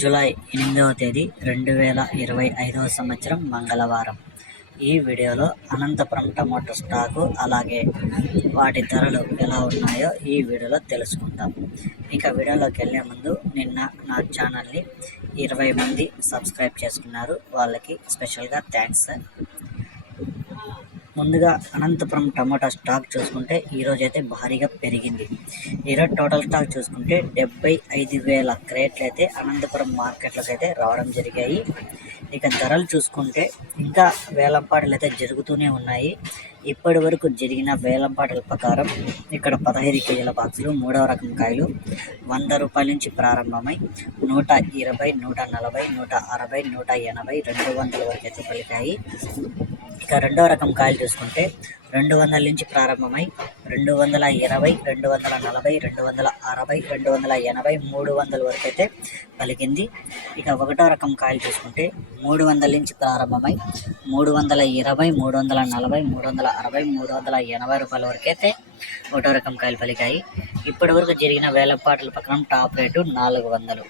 July 8వ తేదీ 2025 సంవత్సరం మంగళవారం. ఈ వీడియోలో అనంతపురం టమాటో స్టాకు అలాగే వాటి ధరలు ఎలా ఉన్నాయో ఈ వీడియోలో తెలుసుకుందాం. ఇక వీడియోలోకి వెళ్ళే ముందు నిన్న నా ఛానల్ని 20 మంది సబ్స్క్రైబ్ చేసుకున్నారు, వాళ్ళకి స్పెషల్గా థ్యాంక్స్. ముందుగా అనంతపురం టమాటా స్టాక్ చూసుకుంటే ఈరోజు అయితే భారీగా పెరిగింది. ఈరోజు టోటల్ స్టాక్ చూసుకుంటే 75,000 క్రేట్లు అయితే అనంతపురం మార్కెట్లోకి అయితే రావడం జరిగాయి. ఇక ధరలు చూసుకుంటే ఇంకా వేలంపాటలు అయితే జరుగుతూనే ఉన్నాయి. ఇప్పటి వరకు జరిగిన వేలంపాటల ప్రకారం ఇక్కడ 15 కేజీల బాక్సులు 3వ రకం కాయలు 100 రూపాయల నుంచి ప్రారంభమై 120, 140, 160, 180, 200 వరకు అయితే పలికాయి. ఇక 2వ రకం కాయలు చూసుకుంటే 200 నుంచి ప్రారంభమై 220, 240, 260, 280, 300 వరకు అయితే పలికింది. ఇక 1వ రకం కాయలు చూసుకుంటే 300 నుంచి ప్రారంభమై 320, 340, 360, 380 రూపాయల వరకు అయితే 1వ రకం కాయలు పలికాయి. ఇప్పటి వరకు జరిగిన వేలంపాటల ప్రకారం టాప్ రేటు 400.